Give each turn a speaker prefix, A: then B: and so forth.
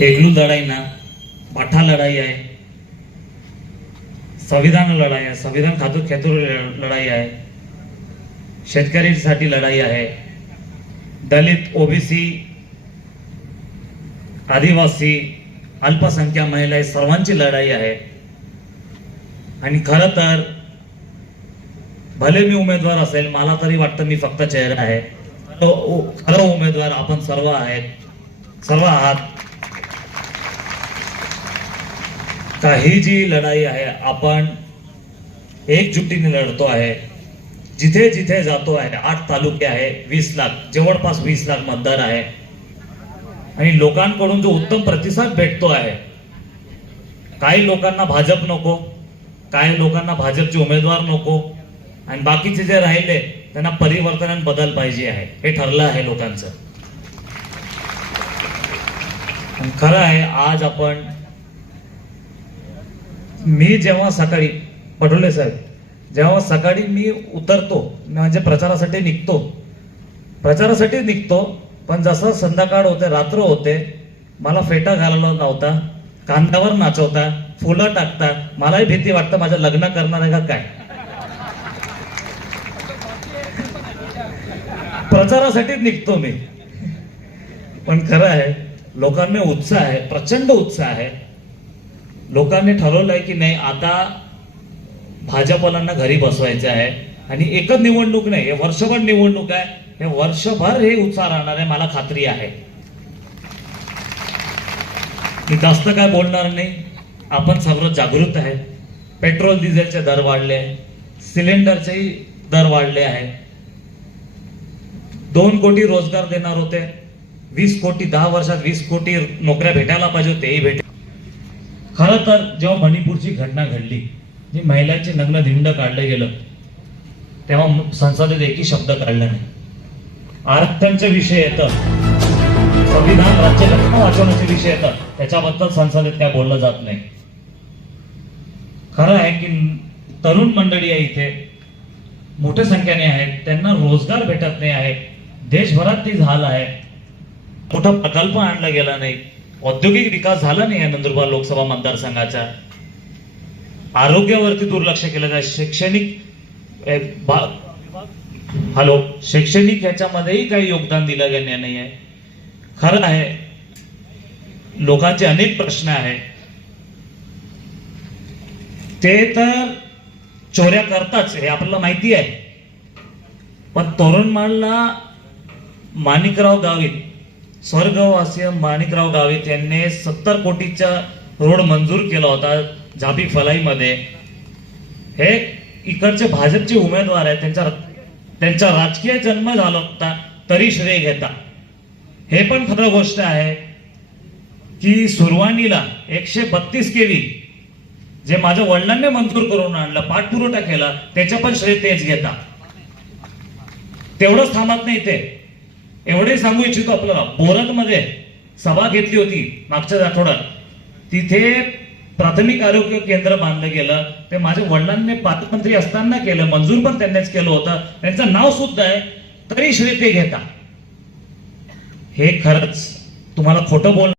A: एकलू लढाई ना पाठा लढाई आहे संविधान लढाई आहे संविधान खातू खेतूर लढाई आहे शेतकऱ्यांसाठी लढाई आहे. दलित ओबीसी आदिवासी अल्पसंख्या महिला सर्वांची लढाई आहे. आणि खरं तर भले मी उमेदवार असेल मला तरी वाटतं मी फक्त चेहरा आहे. उ- खरं उमेदवार आपण सर्व आहेत सर्व आहात. काही जी लढाई आहे आपण एकजुटीने लढतो आहे. जिथे जिथे जातो आहे आठ तालुके आहे वीस लाख जवळपास वीस लाख मतदार आहे. आणि लोकांकडून जो उत्तम प्रतिसाद भेटतो आहे काही लोकांना भाजप नको काही लोकांना भाजपचे उमेदवार नको आणि बाकीचे जे राहिले त्यांना परिवर्तन आणि बदल पाहिजे आहे. हे ठरलं आहे लोकांचं. खरं आहे आज आपण मी जेव्हा सकाळी पटोले साहेब जेव्हा सकाळी मी उतरतो म्हणजे प्रचारासाठी निघतो. प्रचारासाठी निघतो पण जसं संध्याकाळ होते रात्र होते मला फेटा घालायला नव्हता कांद्यावर नाचवता फुलं टाकता मलाही भीती वाटतं माझं लग्न करणार आहे का काय. प्रचारासाठीच निघतो मी. पण खरं आहे लोकांना उत्साह आहे प्रचंड उत्साह आहे. लोकांनी ठरवलंय की नाही आता भाजपलांना घरी बसवायचे आहे. आणि एकच निवडणूक नाही हे वर्षभर निवडणूक आहे. हे वर्षभर हे उत्साह राहणार आहे मला खात्री आहे. मी जास्त काय बोलणार नाही. आपण सर्व जागृत आहे. पेट्रोल डिझेलचे दर वाढले. आहे सिलेंडरचेही दर वाढले आहे. दोन कोटी रोजगार देणार होते. वीस कोटी दहा वर्षात वीस कोटी नोकऱ्या भेटायला पाहिजे होते, ही भेट खरं तर जेव्हा मणिपूरची घटना घडली जी महिलांचे नग्न धिंड काढलं गेलं तेव्हा संसदेत एकही शब्द काढला नाही. आरक्षणचे विषय येतं. संविधान राज्यघटना वाचवण्याचे विषय येतात त्याच्याबद्दल संसदेत काय बोललं जात नाही. खरं आहे की तरुण मंडळी आहे इथे मोठ्या संख्येने आहेत त्यांना रोजगार भेटत नाही आहे देशभरात ती झाल आहे. मोठा प्रकल्प आणला गेला नाही. औद्योगिक विकास झाला नाही आहे नंदुरबार लोकसभा मतदारसंघाच्या आरोग्यावरती दुर्लक्ष केलं जाय शैक्षणिक हॅलो शैक्षणिक ह्याच्यामध्येही काही योगदान दिलं गेलं नाही आहे? खरं आहे लोकांचे अनेक प्रश्न आहेत ते तर चोऱ्या करताच हे आपल्याला माहिती आहे. पण तोरणमाळला माणिकराव गावित स्वर्गवासीय माणिकराव गावित यांनी सत्तर कोटीचा रोड मंजूर केला होता झापी फलाईमध्ये. हे इकडचे भाजपचे उमेदवार आहेत त्यांचा त्यांचा राजकीय जन्म झाला होता तरी श्रेय घेता. हे पण खरं गोष्ट आहे की सुरवाणीला एकशे बत्तीस केवी जे माझ्या वडिलांनी मंजूर करून आणलं पाठपुरवठा केला त्याच्या पण श्रेय तेच घेता. तेवढंच थांबत नाही ते. एवढे सांगू इच्छितो आपल्याला. बोरतमध्ये सभा घेतली होती मागच्याच आठवड्यात. तिथे प्राथमिक आरोग्य केंद्र बांधलं गेलं. ते माझ्या वडिलांनी पालकमंत्री असताना केलं. मंजूर पण त्यांनीच केलं होतं. त्यांचं नाव सुद्धा आहे तरी श्री ते घेता. हे खरंच तुम्हाला खोटं बोल